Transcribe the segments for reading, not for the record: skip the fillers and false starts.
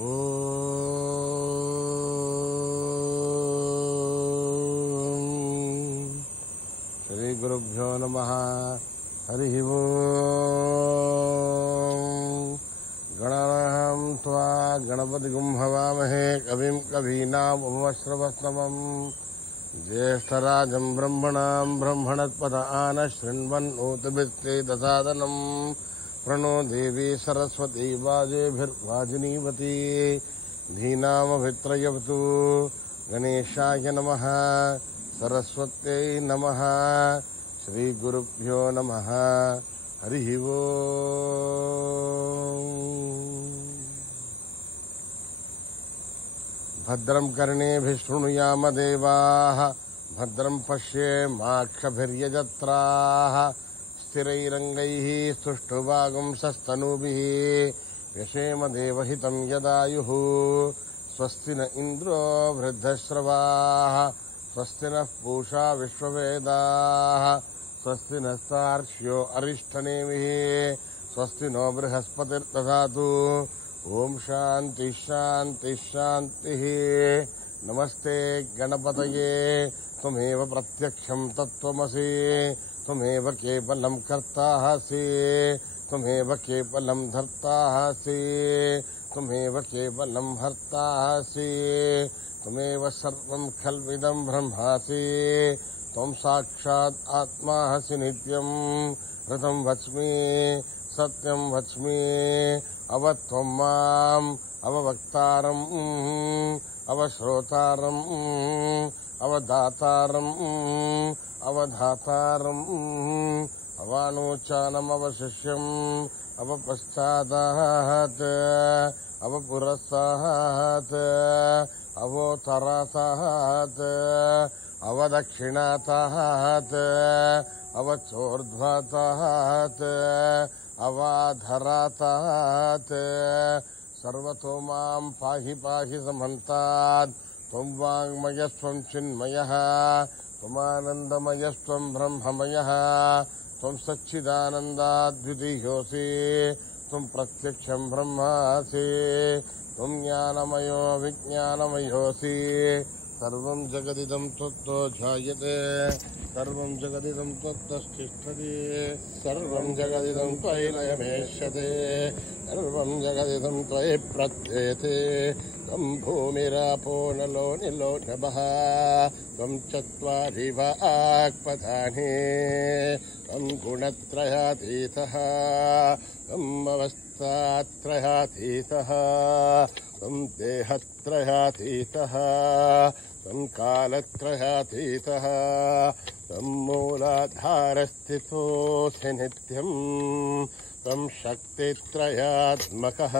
శ్రీ గురుభ్యో నమః. హరి ఓం. గణానాం త్వా గణపతిం హవామహే కవిం కవీనాముపమశ్రవస్తమం. జ్యేష్ఠరాజం బ్రహ్మణాం బ్రహ్మణస్పద ఆన శృణ్వన్నోతిభిశ్చేదసాదనం. ప్రణో దేవీ సరస్వతీ వాజేభిర్వాజినీవతి. ధీనామభిత్రయవతు. గణేశాయ నమః. సరస్వత్యై నమః. శ్రీ గురుభ్యో నమః. హరి ఓం. భద్రం కర్ణేభిః శృణుయామ దేవాః. భద్రం పశ్యేమాక్షభిర్యజత్రాః. స్థిరైరంగైః స్తుష్టువాగుంసస్తనూభిः. వ్యశేమ దేవహితం యదాయుః. స్వస్తి న ఇంద్రో వృద్ధశ్రవాः. స్వస్తి నః పూషా విశ్వవేదాः. స్వస్తి నస్తార్క్ష్యో అరిష్టనేమిః. స్వస్తి నో బృహస్పతిర్దధాతు. ఓం శాంతి శాంతి శాంతి. నమస్తే గణపతయే. త్వమేవ ప్రత్యక్షం తత్వమసి. త్వమేవ కేవలం కర్తాసి. త్వమేవ కేవలం ధర్తాసి. త్వమేవ కేవలం హర్తాసి. త్వమేవ సర్వం ఖల్విదం బ్రహ్మాసి. త్వం సాక్షాత్ ఆత్మాసి నిత్యం. ఋతం వచ్మి సత్యం వచ్మి. అవత్వం మాం అవవక్తారం అవశ్రోతారం అవదాతారం అవధాతారం అవానోచానమవశిష్యం అవపశ్చాదాత్ అవపురస్సాత్ అవోత్తరాతాత్ అవదక్షిణాతాత్ అవచోర్ధ్వతాత్ అవాధరాతాత్. సర్వతో మాం పాహి పాహి సమంతాత్. త్వం వాङ्మయస్త్వం చిన్మయః. త్వమానందమయస్త్వం బ్రహ్మమయః. త్వం సచ్చిదానందాద్వితీయోऽసి. త్వం ప్రత్యక్షం బ్రహ్మాసి. త్వం జ్ఞానమయో విజ్ఞానమయోऽసి. సర్వం జగదిదం త్వత్తో ఝాయతే. సర్వం జగదిదం త్వత్తస్థిష్టతి. సర్వం జగదిదం త్వయి లయమేష్యతే. సర్వం జగదిదం త్వయి ప్రత్యేతే. త్వం భూమిరాపో నలో నిలో నభః. త్వం చత్వారి వాక్పదాని. త్వం గుణత్రయాతీతః. త్వం అవస్థాత్రయాతీతః. త్వం దేహత్రయాతీతః. త్వం కాలత్రయాతీతః. త్వం మూలాధారస్థితోऽసి నిత్యం. త్వం శక్తిత్రయాత్మకః.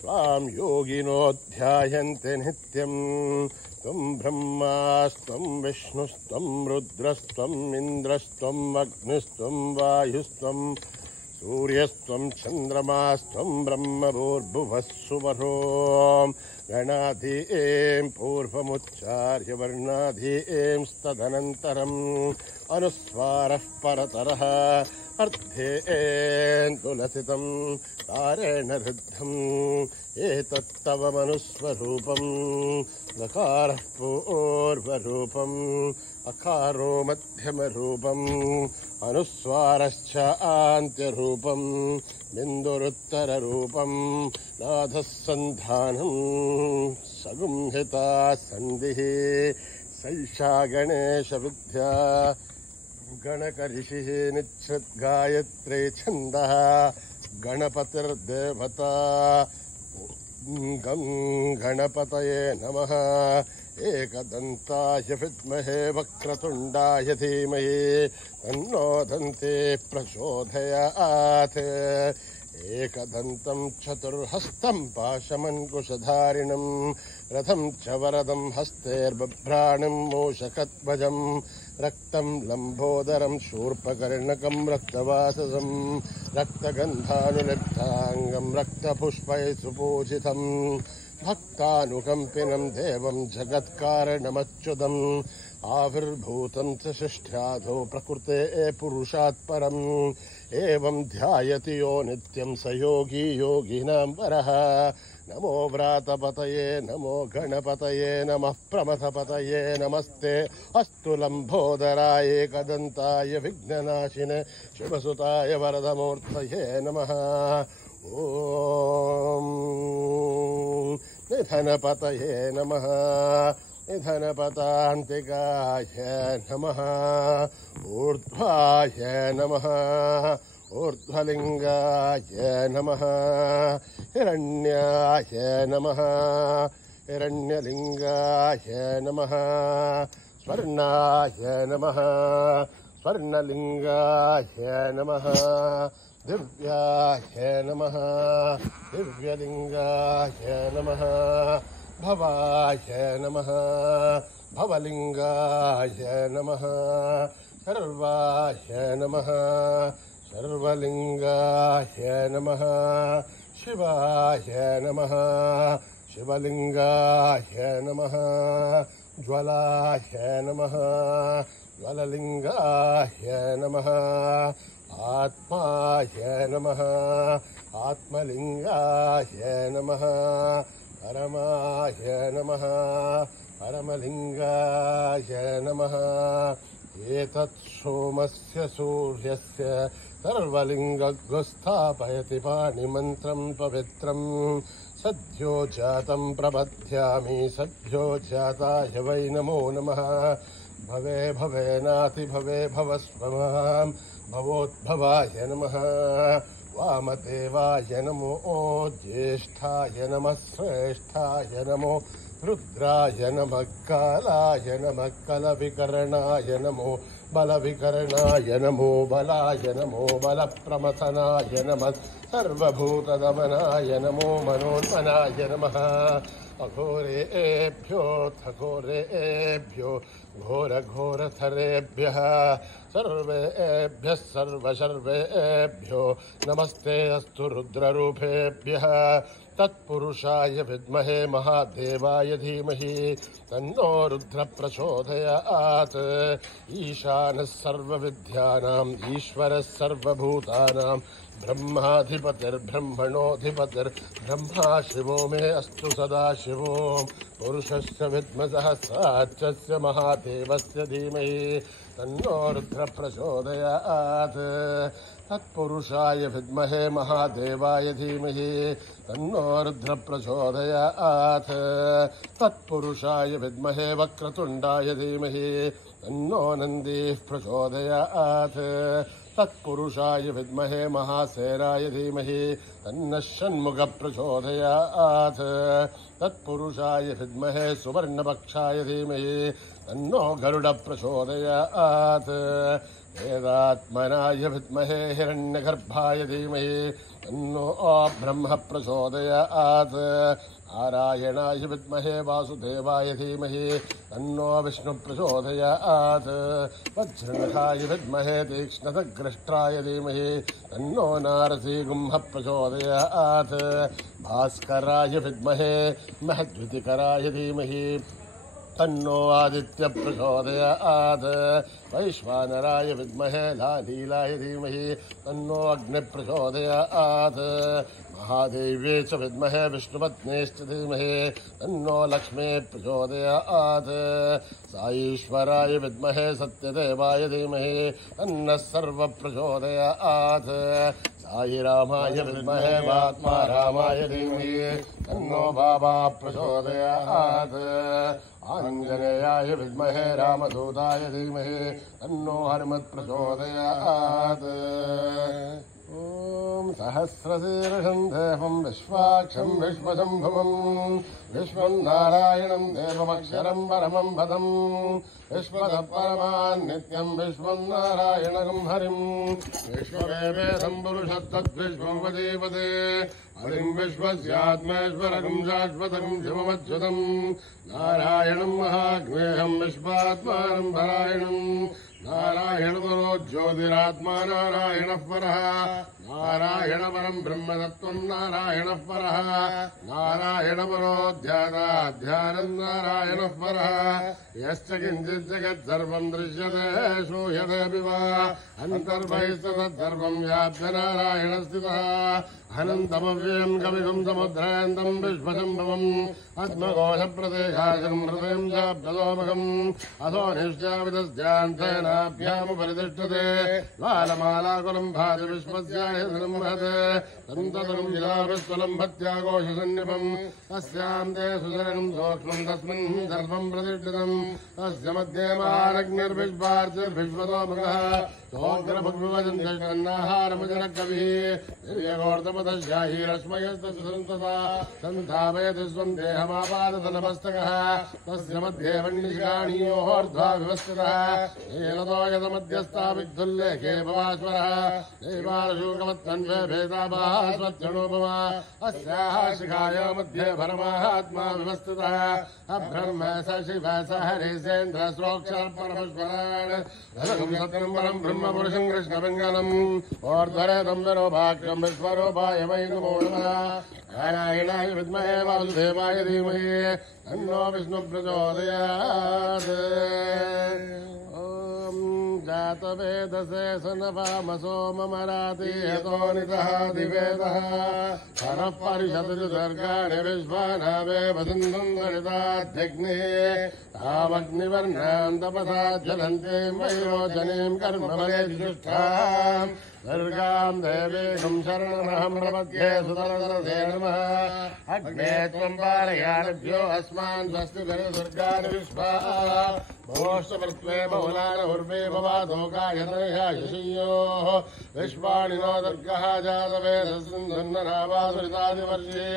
త్వాం యోగినో ధ్యాయంతి నిత్యం. త్వం బ్రహ్మాస్త్వం విష్ణుస్త్వం రుద్రస్త్వం ఇంద్రస్త్వం అగ్నిస్త్వం వాయుస్త్వం సూర్యస్త్వం చంద్రమాస్త్వం బ్రహ్మభూర్భువః సువరోం. గణాధీం పూర్వముచ్చార్య వర్ణాధీం తదనంతరం. అనుస్వారః పరతరః అర్థేన్ తులసితం తారేణ రుద్ధం. ఏతత్తవ మనుస్వరూపం. నకారః పూర్వరూపం. అకారో మధ్యమరూపం. అనుస్వారశ్చ ఆంత్యరూపం. బిందురుత్తరరూపం. నాథः సంధానం సగుంహితా సంధిః. సైషా గణేశ విద్యా. గణకరిషిః నిశ్చిద్గాయత్రీ ఛందః. గణపతిర్దేవతా. గం గణపతయే నమః. ఏకదంతాయ విద్మహే వక్రతుండాయ ధీమహి తన్నో దంతే ప్రచోదయాత్. ఏకదంతం చతుర్హస్తం పాశమంకుశధారిణం. రథం చ వరదం హస్తేర్బభ్రాణం మూషకధ్వజం. రక్తం లంబోదరం శూర్పకర్ణకం రక్తవాససం. రక్తగంధానులిప్తాంగం రక్తపుష్పైః సుపూజితం. భక్తానుకంపినం దేవం జగత్కారణమచ్యుతం. ఆవిర్భూతం చ షష్ఠ్యాధో ప్రకృతే పురుషాత్ పరం. ఏవం ధ్యాయతి యో నిత్యం స యోగీ యోగినాం వరః. नमो व्रातपतये नमो गणपतये नमः प्रमथपतये नमस्ते अस्तु लम्बोदराय एकदन्ताय विघ्ननाशिने शिवसुताय वरदमूर्तये नमः ॐ निधनपतये नमः निधनपतान्तिकाय नमः ऊर्ध्वाय नमः ऊर्ध्वलिङ्गाय नमः हिरण्याय नमः हिरण्यलिङ्गाय नमः स्वर्णाय नमः स्वर्णलिङ्गाय नमः दिव्याय नमः दिव्यलिङ्गाय नमः भवाय नमः भवलिङ्गाय नमः सर्वाय नमः सर्वलिङ्गाय नमः शिवाय नमः शिवलिङ्गाय नमः ज्वलाय नमः ज्वललिङ्गाय नमः आत्माय नमः आत्मलिङ्गाय नमः परमाय नमः परमलिङ्गाय नमः एतत् सोमस्य सूर्यस्य सर्वलिङ्गस्थापयति पाणिमन्त्रं पवित्रं सद्यो जातं प्रबध्यामि सद्यो जाताय वै नमो नमः भवे भवेनाति भवे भवस्वमां भवोद्भवाय नमः वामदेवाय नमो ज्येष्ठाय नमः श्रेष्ठाय नमो रुद्राय नमः कालाय नमः कलविकरणाय नमो बलविकरणाय नमो बलाय नमो बलप्रमथनाय नमः सर्वभूतदमनाय नमो मनोन्मनाय नमः अघोरेभ्यो घोरघोरथरेभ्यः सर्वेभ्यः सर्वशर्वेभ्यो नमस्ते अस्तु रुद्ररूपेभ्यः तत्पुरुषाय विद्महे महादेवाय धीमहि तन्नो रुद्र प्रचोदयात् ईशानः सर्वविद्यानाम् ईश्वरः सर्वभूतानां ब्रह्माधिपतिर्ब्रह्मणोऽधिपतिर्ब्रह्मा शिवो मे अस्तु सदा शिवो पुरुषस्य विद्मसहस्राक्षस्य महादेवस्य धीमहि तन्नो रुद्र प्रचोदयात् तत्पुरुषाय विद्महे महादेवाय धीमहि तन्नो रुद्र प्रचोदयात् तत्पुरुषाय विद्महे वक्रतुण्डाय धीमहि तन्नो नन्दिः प्रचोदयात् तत्पुरुषाय विद्महे महासेनाय धीमहि तन्नः षण्मुखः प्रचोदयात् तत्पुरुषाय विद्महे सुवर्णपक्षाय धीमहि तन्नो गरुड प्रचोदयात् वेदात्मनाय विद्महे हिरण्यगर्भाय धीमहि तन्नो ब्रह्म प्रचोदयात् नारायणाय विद्महे वासुदेवाय धीमहि तन्नो विष्णु प्रचोदयात् वज्रनखाय विद्महे तीक्ष्णदग्रष्ट्राय धीमहि तन्नो नारसिंह प्रचोदयात् भास्कराय विद्महे महद्वितिकराय धीमहि तन्नो आदित्य प्रचोदयात् वैश्वानराय विद्महे लालीलाय धीमहि तन्नो अग्नि प्रचोदयात् महादेव्यै च विद्महे विष्णुपत्न्यैश्च धीमहि तन्नो लक्ष्मी प्रचोदयात् साईश्वराय विद्महे सत्यदेवाय धीमहि तन्नः सर्व प्रचोदयात् साईरामाय विद्महे वात्मा रामाय धीमहि तन्नो बाबा प्रचोदयात् आञ्जनेयाय विद्महे रामदूताय धीमहि तन्नो हनुमत् प्रचोदयात् ॐ सहस्रशीर्षं देवं विश्वाक्षं विश्वशम्भुवं विश्वं नारायणं देवमक्षरं परमं पदं विश्वतः परमान् नित्यं विश्वं नारायणं हरिं विश्वमेवेदं पुरुषस्तद्विश्वं वदेवते हरिं विश्वस्यात्मेश्वरकं शाश्वतकं शिवमच्युतं नारायणं महाज्ञेयं विश्वात्मानं परायणं नारायणतो ज्योतिरात्मा नारायणः परः नारायण परं ब्रह्मतत्त्वं नारायणः परः नारायणपरोऽध्यात्मं नारायणः परः यश्च किञ्चित् जगत्सर्वं दृश्यते श्रूयतेऽपि वा अन्तर्बहिस्तत्सर्वं व्याप्य नारायणः स्थितः अनन्तमव्ययं कविगुं समुद्रान्तं विश्वशम्भवम् आत्मघोषप्रदेशाचलं हृदयं चाब्दलोमकम् अथो निश्चाविदस्यान्तेनाभ्यामुपरितिष्ठते लालमालाकुलं भाति विश्वस्यायतनं महत् तन्ततनुं जिलाविस्वलं भत्याघोषसन्निपम् तस्यां ते सुशरणं सूक्ष्मं तस्मिन् सर्वं प्रतिष्ठितम् तस्य मध्ये महानग्निर्विश्वार्चिर्विश्वतोमुखः सोऽग्रभग्विवदन्ताहारमजनकविः रश्मयस्तथा सन्धापयति स्वं देहमापादतलमस्तकः तस्य मध्ये वह्निशिखाणीयोर्ध्वा विवस्थितः येनतो यदमध्यस्था विद्धुल्लेखे भवाश्वरः दैवारशूकवत्तन्वे भेदाभाः स्वच्छणोपमा अस्याः शिखाया मध्ये परमात्मा विवस्थितः अब्रह्म स शिव स हरिसेन्द्र श्रोक्षर परमेश्वरान् सत्यं परं ब्रह्मपुरुषं कृष्णपिङ्गलम् ऊर्ध्वरेतं विरोभाक्षं विश्वरूपाय वै नमो नमः नारायणाय विद्महे वासुदेवाय धीमहि तन्नो विष्णुः प्रचोदयात् जातवेदसे सनवामसो ममराति यतो नितः दिवेदः परः परिषदृसर्गाणि विश्वानावेव सिन्धुं दरिताध्यग्निः तामग्निवर्णां तपसा ज्वलन्तीं वैरोचनीं कर्मफले विशिष्टाम् दुर्गां देवीं शरणमहं प्रपद्ये सुतरतरसे नमः अग्ने त्वं पारयानभ्यो अस्मान् स्वस्ति दुर्गानि विश्वा भोष्टपृत्वे बहुलानहुर्वे भवादोकायतनयायशीयोः विश्वाणि नो दुर्गः जातवेदस्सिन्धुन्ननावासुरितादिवर्षे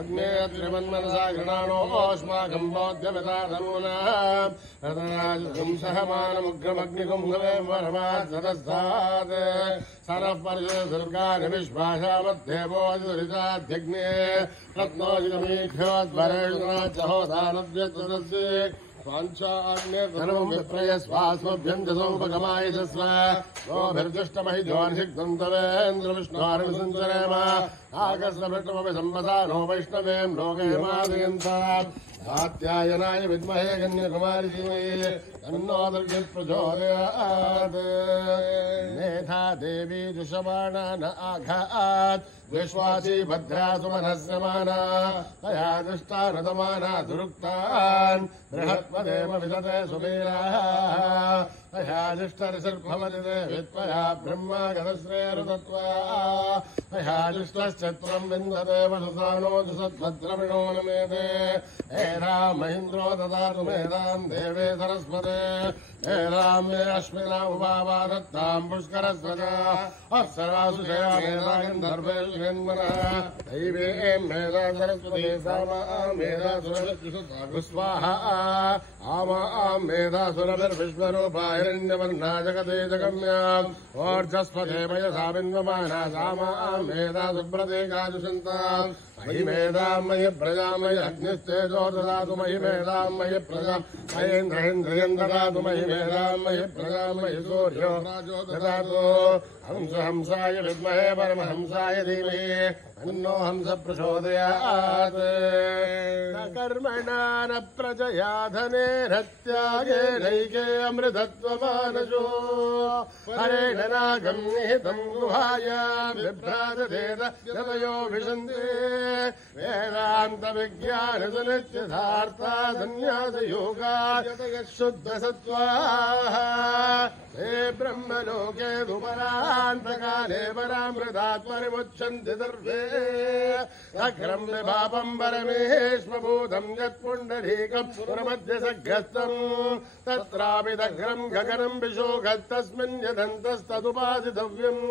अग्ने त्रिमन्मनसा गृणानोऽस्माकं बोध्यमिताधनूनां रतनाजुं सहमानमुग्रमग्निकुम्भवें वरमात्सदस्तात् सरः परिषद दुर्गानि विश्वासामध्येवोऽधिदुरिताध्यग्ने रत्नोजितमीभ्योद्वरेणुनाचहोदानव्यत्सदस्य स्वाञ्चाग्नेर्धर्मं विप्रयस्वास्मभ्यञ्जसोपगमायशस्व गोभिर्जुष्टमहिजोऽनिषिक्तं तवेन्द्रविष्णोर्विसञ्चरेम आकस्मभृष्टमपि सम्पदा नो वैष्णवें लोकयमादयन्ताम् कात्यायनाय विद्महे कन्याकुमारी धीमहि तन्नो दुर्गे प्रचोदयात् मेधा देवी जुषमाणा न आघात् विश्वासी भद्रा सुमनस्य माना तया दृष्टा नतमाना दुरुक्तान् बृहत्पदेव विदते सुवीराः तया दृष्टरिषर्भवति देवित्वया ब्रह्मा गतश्रेयरुतत्वा तया दृष्टश्चत्रं विन्दते वसुसानो दुसद्भद्रविणो नमेते हे राम महीन्द्रो ददातु मेधां देवे सरस्वते हे राम मे अश्विनामुपावा दत्तां पुष्करस्वजा अप्सरासु जया मेधा गन्धर्वेषु जन्मनः दैवे मेधा सरस्वती सामा मेधा सुरभिर्विशुद्धा स्वाहा आमा मेधा सुरभिर्विश्वरूपा हिरण्यवर्णा जगते जगम्याम् ओर्जस्वते मयसा बिन्वमाना सामा मेधा सुप्रदेकाजुषन्ताम् मयि मेधां मयि प्रजा मयि अग्निस्तेजो ददातु मयि मेधां मयि प्रजा मयेन्द्रेन्द्रियं ददातु मयि मेधां मयि प्रजा मयि सूर्यो ददातु हंसाय विद्महे परमहंसाय धीमहि तन्नो हंस प्रचोदयात् न कर्मणा न प्रजया धनेन त्यागेनैके अमृतत्वमानसो हरेण नागं निहितं गुहायां बिभ्राजतेन यतयो विशन्ते वेदान्तविज्ञानसुनिश्चितार्था सन्न्यासयोगात् शुद्धसत्त्वाः हे ब्रह्मलोके दुपरान्तकाले परामृतात् परिमुच्यन्ति सर्वे अग्रं विभावं परमेश्वभूतं यत्पुण्डरीकं पुरमध्यसग्रस्तम् तत्रापि दग्रं गगनं विशोकस्तस्मिन् यदन्तस्तदुपासितव्यम्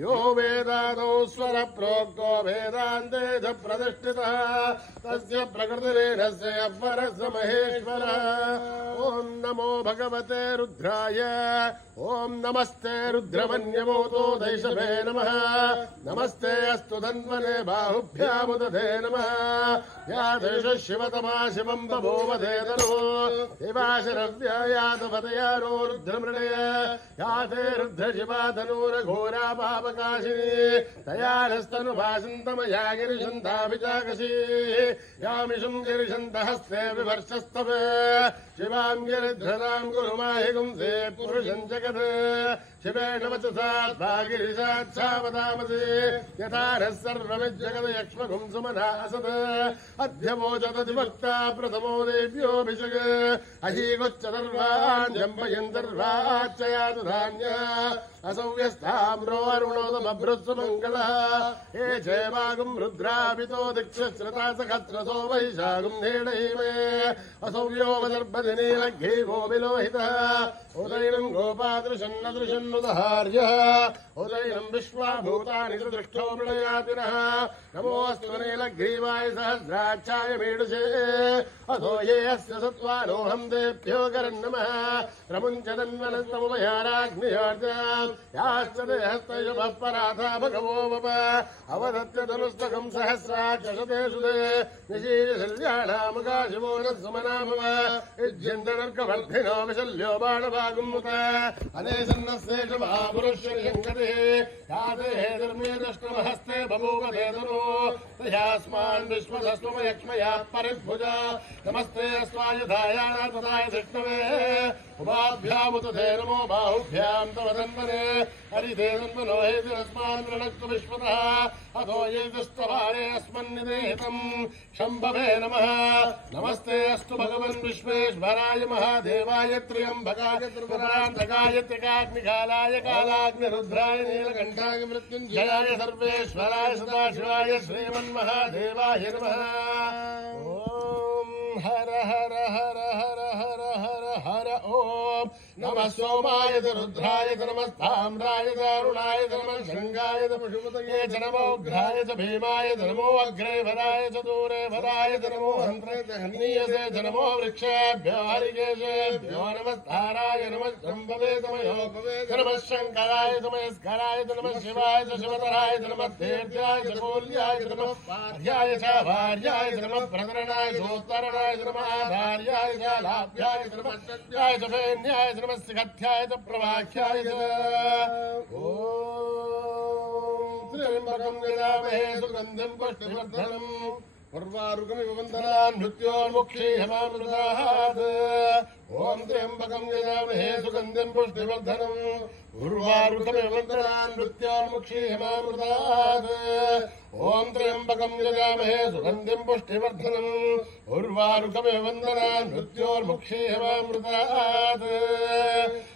यो वेदादौ स्वरप्रोक्तो वेदान्ते च प्रतिष्ठितः तस्य प्रकृतिरेणस्य अपरस्य महेश्वरः ॐ नमो भगवते रुद्राय ॐ नमस्ते रुद्रवन्यमोतो दैशभे नमः नमस्ते अस्तु धन्वने बाहुभ्यामुदधे नमः या देश शिवतमा शिवं बभूवधे तनुः शिवाशरव्यायातपदयानो रुद्रमृणय या ते रुद्रशिवा धनुरघोरा पापकाशिनी तयानस्तनुभाषन्तमया गिरिशन्ताभिचाकशी यामिषुम् गिरिशन्तहस्ते विभर्षस्तव शिवाम् गिरिध्रताम् गुरुमाहिगुंसे पुरुषम् जगत् शिवेण वचसा गिरिशाच्छावदामसे यथा नः सर्वमिज्जगदयक्ष्मगुम् सुमना असत् अध्यवोचदधिवक्ता प्रथमो देव्योऽभिषग अहीगोच्चदर्वान् जम्पयन् सर्वाच्चयातु धान्या असौव्यस्ताम्रो अरुणोदमभृत्सु मङ्गलः हे चैवागुम् रुद्रापितो दिक्षश्रता सखत्रसो वैशागुम् नेडैमे असौव्योमदर्भदिनीलघ्ये गोविलोहितः उदैनम् गोपादृशन्नदृशन्नुदहार्यः उदैनम् विश्वाभूतानि च दृष्टो प्रलयातिनः नमोऽस्तु नीलग्रीवाय सहस्राक्षाय मीडुषे अथो ये अस्य सत्त्वानोऽहम् देभ्यो करन्नमः प्रमुञ्चदन्वनस्तमुपयाराग्नियोर्जाम् याश्च ते हस्तयुभः पराथा भगवो वप अवदत्य धनुस्तकम् सहस्राक्षशते सुते निशीर्षल्याणामुकाशिवो न सुमना भव युज्यन्तनर्कवर्धिनो विशल्यो बाणभागुमुत अनेसन्नस्तेष महापुरुष्य शङ्कते याते धर्मे दृष्टमहस्ते बभूव वेदनो तयास्मान् विश्वदस्त्वमयक्ष्मया परिभुजा नमस्ते स्वायुधायानाथदाय विष्णवे उभाभ्यामुत ते नमो बाहुभ्याम् तव तन्मने हरिते तन्मनो हेतिरस्मान् रणक्तु विश्वतः अथो ये दुष्टभारे अस्मन्निदेहितम् शम्भवे नमः नमस्ते अस्तु भगवन् विश्वेश्वराय महादेवाय त्र्यम्बकाय त्रिपुरान्तकाय त्रिकाग्निकालाय कालाग्निरुद्राय नीलकण्ठाय मृत्युञ्जयाय सर्वेश्वराय सदाशिवाय श्रीमन्महादेवाय नमः हर हर हर हर हर हर हर ओम नमः सोमाय रुद्राय नमस्ताम्राय अरुणाय नमः शृंगाय पशुपतये नमोग्राय भीमाय नमो अग्रे वराय दूरे वराय नमो हन्त्रे हन्नीयसे नमो वृक्षेभ्यो हरिकेशेभ्यो नमस्ताराय नमः शम्भवे तमयो नमः शङ्कराय नमस्काराय नमः शिवाय शिवतराय नमः देव्याय मूल्याय नमः पार्याय च भार्याय नमः प्रकरणाय सोत्तरणाय नमः आधार्याय च लाभ्याय नमः सत्याय च वेन्याय नमः सिगध्याय च प्रवाख्याय च ॐ त्र्यम्बकं यजामहे सुगन्धिं पुष्टिवर्धनम् उर्वारुकमिव वन्दनान् मृत्योर्मुक्षी हेमामृतात् ॐ त्र्यम्बकं यजामहे सुगन्धिं पुष्टिवर्धनम् उर्वारुकमिव वन्दनान् मृत्योर्मुक्षी हेमामृतात् ॐ त्र्यम्बकं यजामहे सुगन्धिं पुष्टिवर्धनम् उर्वारुकमिव वन्दनान् मृत्योर्मुक्षी हेमामृतात्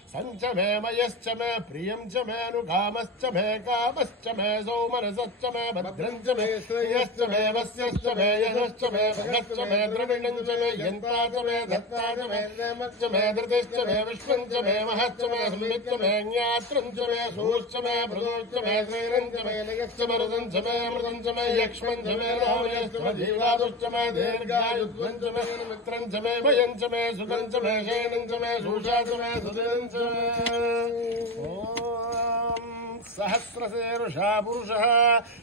सञ्च मे मयश्च मे प्रियं च मे अनुकामश्च मे कामश्च मे सौमनसश्च मे भद्रं च मे श्रेयश्च मे वस्यश्च मे यशश्च मे भगश्च मे द्रविणं च मे यन्ता च मे धत्ता च मे नेमश्च मे धृतिश्च मे विश्वं च मे महश्च मे स्मृतिश्च मे ज्ञात्रं च मे सूश्च मे भृगोश्च मे श्रीरं च मे लयश्च मरुदं च मे अमृतं च मे यक्ष्मं च मे रामयश्च मे जीवादुश्च मे दीर्घायुध्वं च मे मित्रं च मे भयं च मे सुखं च मे शयनं च मे सूषा च मे सुदिनं च सहस्रशीर्षा पुरुषः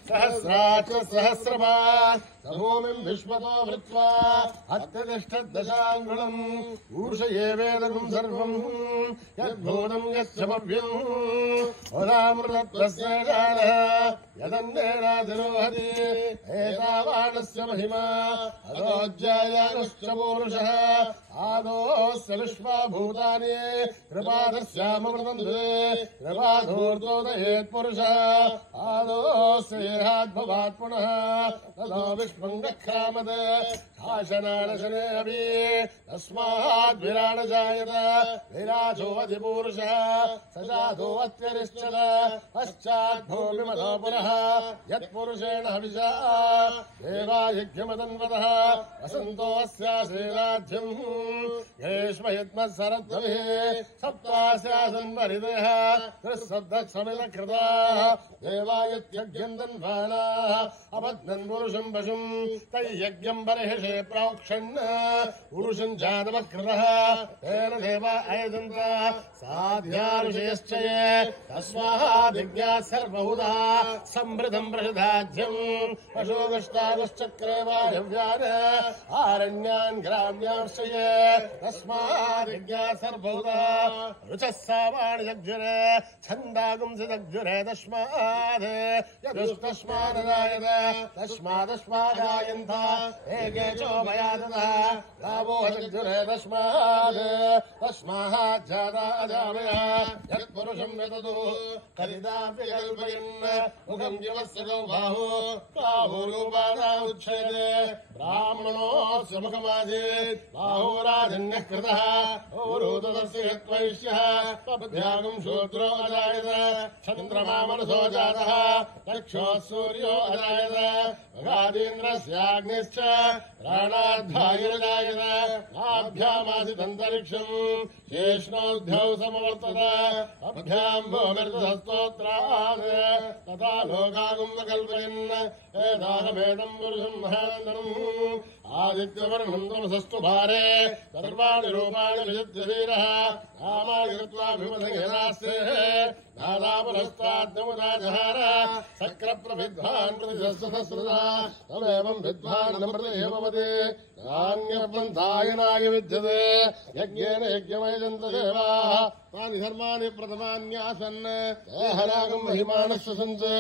सहस्राक्ष सहस्रपात् भूमिं विश्वतो भृत्वा अत्यतिष्ठद्दशाङ्गुलम् ऊर्षये वेदकं सर्वम् यद्भूतं यच्च भव्यम् उदामृतत्वस्य जालः यदन्नेनाधिरोहति एतावानस्य महिमा अदोज्जायानुश्च पूरुषः आदोस्य विश्वाभूतानि कृपादस्यामृतं द्वे कृपाधूर्तोदयेत् पुरुषः आदोस्य येहाद्भवात् पुनः ततो विश्वङ्गक्रामद शासनानशने अभि तस्माद्विराडजायत विराजोऽधिपूरुषः स जातोऽत्यरिष्यत पश्चाद्भूमिमतो पुनः यत्पुरुषेण हविषा देवायज्ञमदन्वतः वसन्तोऽस्यासेनाध्यम् ग्रीष्मयुग्मत्सरद्भविः सप्तास्यासन् परिदेः त्रिःसप्तसमिलकृताः देवायत्यज्ञम् दन्वानाः अबध्नन् पुरुषम् पशुम् तैयज्ञम् बर्हिषे प्रोक्षन् पुरुषम् जातमकृतः तेन देवा अयजन्त साध्याऋषयश्च ये तस्मादिज्ञात् सर्वहुतः समृद्धम् प्रसिद्धाध्यम् पशुगष्टागश्चक्रे वायव्यान् आरण्यान् ग्राम्यांश्च ये तस्मादिज्ञात् सर्वहुतः रुचः सामान्यजग्जरे छन्दागुंसि यद्युरे तस्मात् यदुस्तस्मादजायत तस्मादस्मादायन्त एके चोभयाततः गावो यद्युरे तस्मात् तस्माज्जाता अजामयः यत्पुरुषं यततु कलिदाप्यकल्पयन् मुखं जीवस्य बाहो बाहुरूपादा उच्छेदे ब्राह्मणोऽस्य मुखमासीत् बाहुराजन्यः कृतः औरोदस्य यत्वैश्यः पद्भ्यागं शूद्रो अजायत चन्द्रमा मनसो जातः दक्षो सूर्यो अजायत मघादीन्द्रस्याग्निश्च प्राणाद्धायुर्जायत आभ्यामासिदन्तरिक्षम् शेष्णोऽध्यौ समवर्तत अभ्यां भूमिर्दस्तोत्रात् तथा लोकागुं कल्पयन् एताहमेदं पुरुषं महानन्दनम् आदित्यवर्णं तमसस्तु भारे सर्वाणि रूपाणि विजित्य वीरः कामानि कृत्वाभिमतघेनास्ते दादापुरस्ताद्यमुदाजहार शक्रप्रविद्वान् प्रतिशस्त्रसहस्रदा तमेवं विद्वान् न प्रतिभवति नान्यपन्थायनाय विद्यते यज्ञेन यज्ञमयजन्त देवाः तानि धर्माणि प्रथमान्यासन् हरागं महिमानस्य सन्ति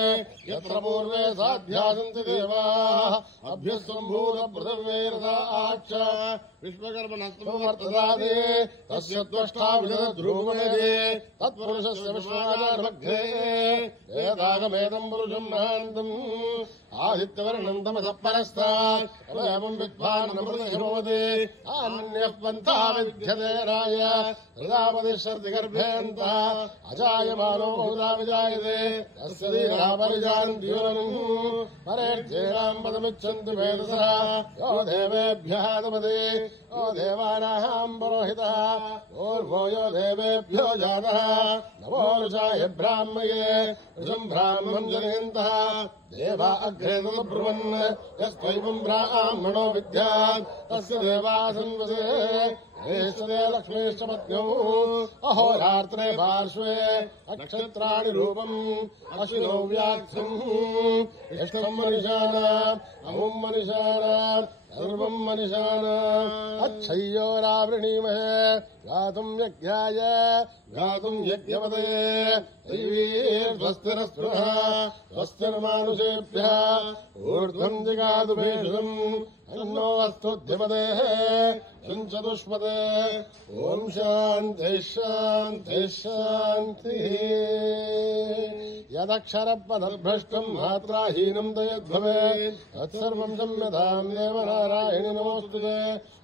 यत्र पूर्वे साध्यासन्ति देवाः अभ्यस्सम्भूतपृथिव्यैरथाच्च विश्वकर्मणस्तमवर्तदादि तस्य त्वष्टा विदध्रुवमेदि तत्पुरुषस्य विश्वाचारमग्रे वेदागमेदं पुरुषं महान्तम् आदित्यवर्णं तमसः परस्तात् तमेवं विद्वान् न प्रतिभवति अन्यः पन्था विद्यते राय हृदापति शर्दिगर्भेऽन्तः अजायमानो बहुधा विजायते तस्य धीरा परिजानन्ति योनिम् परेर्जेनां पदमिच्छन्ति वेदसः यो देवेभ्यः तमति यो देवानां पुरोहितः पूर्वो यो देवेभ्यो जातः नमो ऋषाय ब्राह्मये ऋषं ब्राह्मं जनयन्तः देवा अग्रे तदब्रुवन् यस्त्वैवं ब्राह्मणो विद्यात् तस्य देवासन्वसे हेष्टदे लक्ष्मीश्च पत्न्यौ अहोरात्रे पार्श्वे नक्षत्राणि रूपम् अश्विनौ व्याख्यम् इष्टं मनिषाणाम् अमुं मनिषाणाम् सर्वं मनिषाणाम् अच्छय्योरावृणीमहे गातुं यज्ञाय गातुं यज्ञपदे दैवीर्स्वस्तिरस्तुनः स्वस्तिर्मानुषेभ्यः ऊर्ध्वं जिगातु भेषजम् अन्नो अस्तुध्यपदेः चतुष्पदे ॐ शान्तिः शान्तिः शान्तिः यदक्षरपदभ्रष्टं मात्राहीनं तयद्भवेत् तत्सर्वं संयतां देवनारायणि नमोऽस्तुते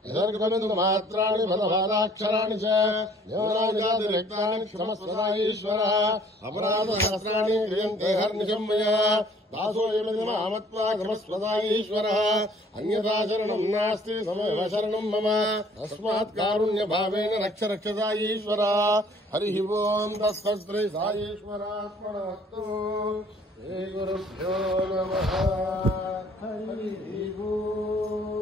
यदर्गमिन्दुमात्राणि फलफलाक्षराणि च न्यूनानि क्षमस्वदा ईश्वरः अपराधसहस्राणि क्रियन्ते हर्निशं मया दासोऽयमिदमामत्वा क्षमस्वदा ईश्वरः अन्यथा शरणं नास्ति तमेव शरणं मम तस्मात् कारुण्यभावेन रक्ष रक्षता ईश्वरः हरिः ओं तत्सत्श्री साईश्वरात्मनस्तु श्रीगुरुभ्यो नमः हरिः ओम्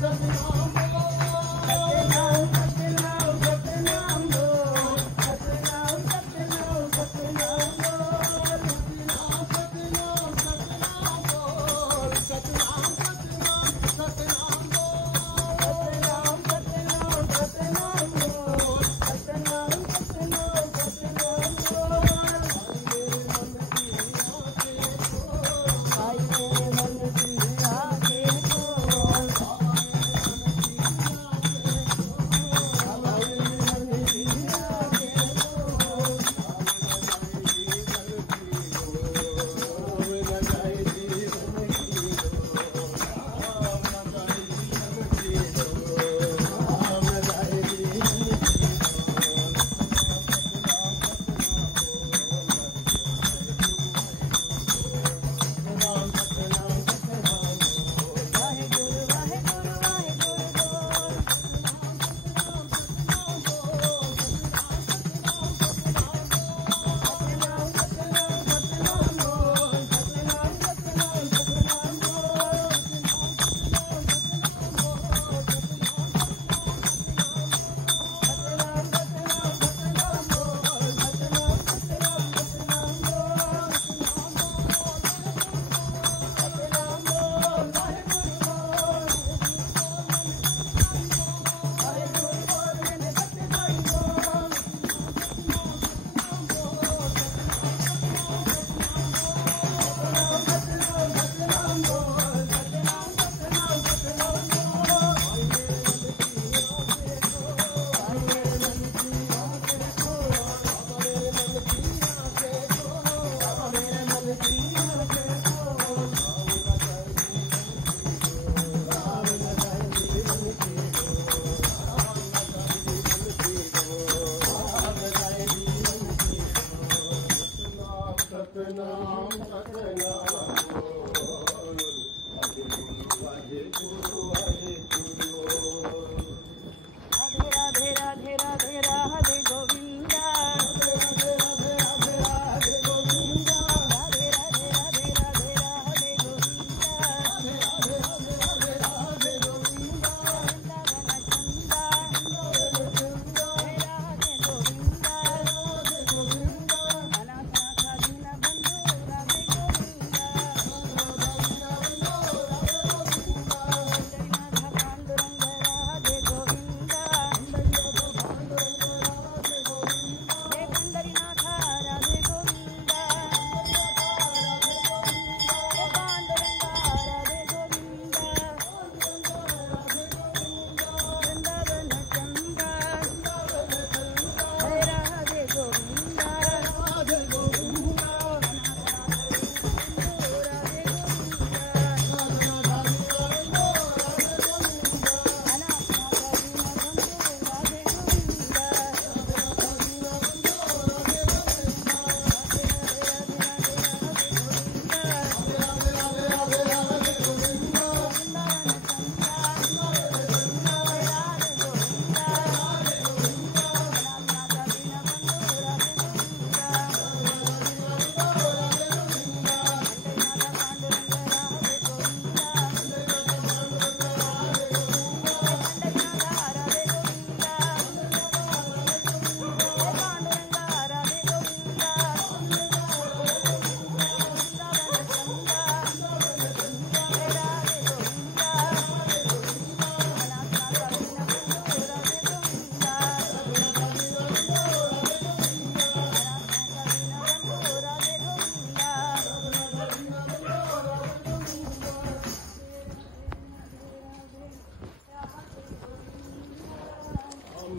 Thank you.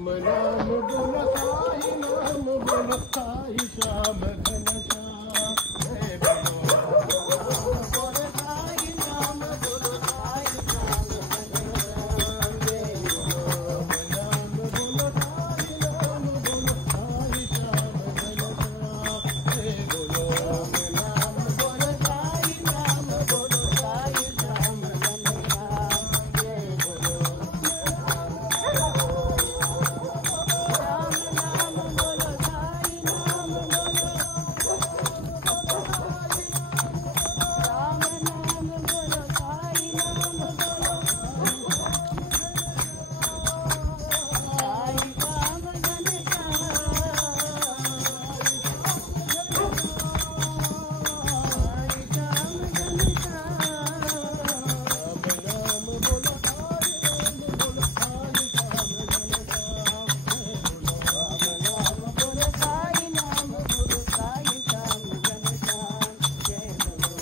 नाम बोलो साई नाम बोलो साई श्याम घनश्याम जय बोलो साई नाम बोलो साई श्याम घनश्याम जय बोलो नाम बोलो साई नाम बोलो साई श्याम घनश्याम जय बोलो नाम बोलो साई नाम बोलो साई श्याम घनश्याम जय बोलो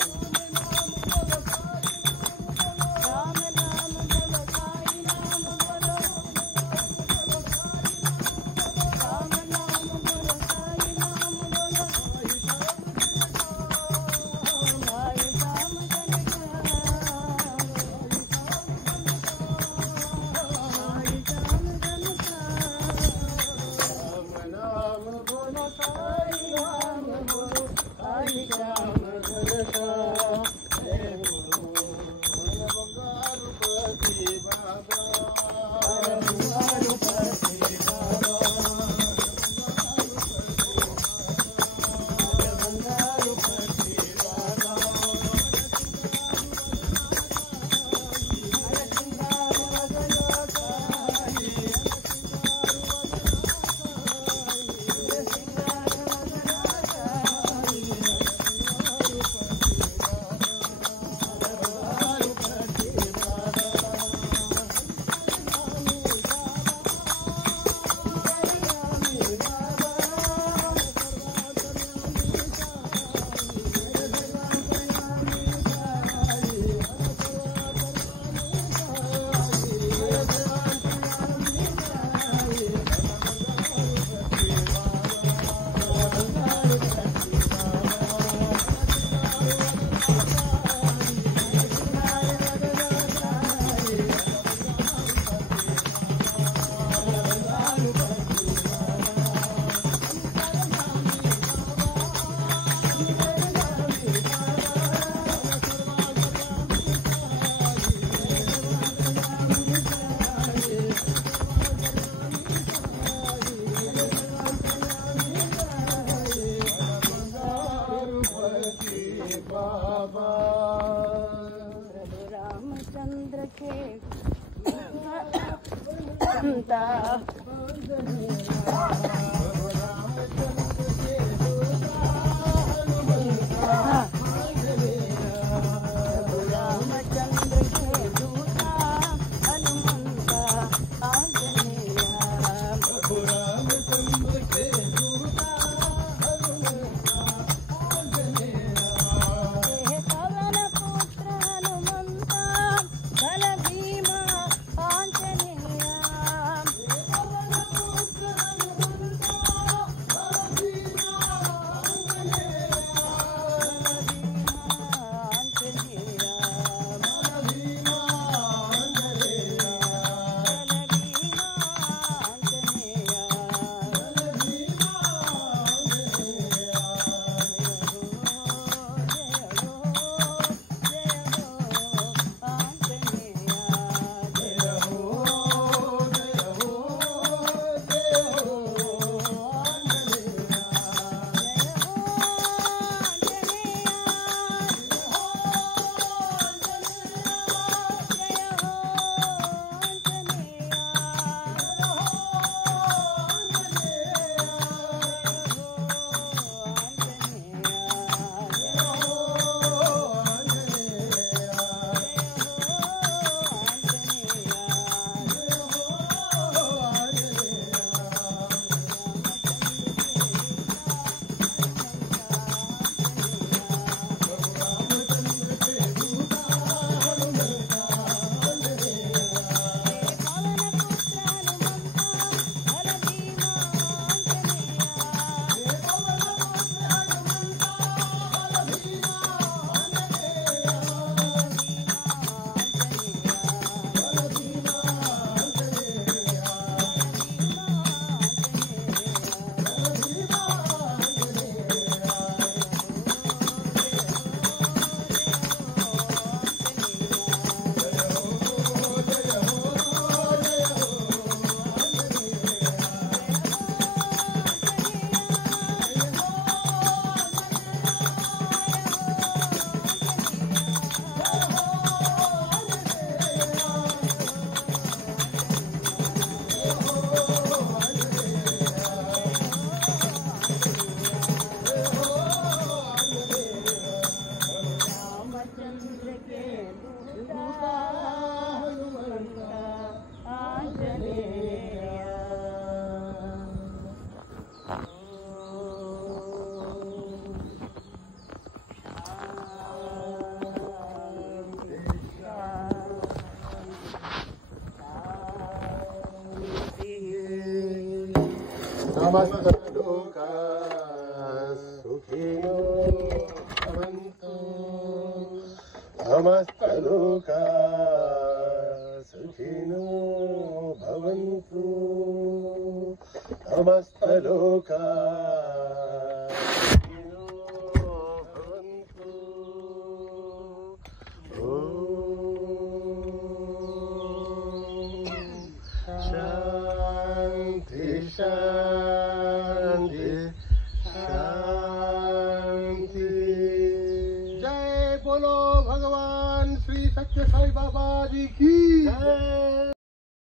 रामचंद्र के समस्तलोका सुखिनो भवन्तु समस्तलोका सुखिनो भवन्तु समस्तलोका सुखिनो भवन्तु शांति शांति शांति। जय बोलो भगवान श्री सत्य साई बाबा जी की जय।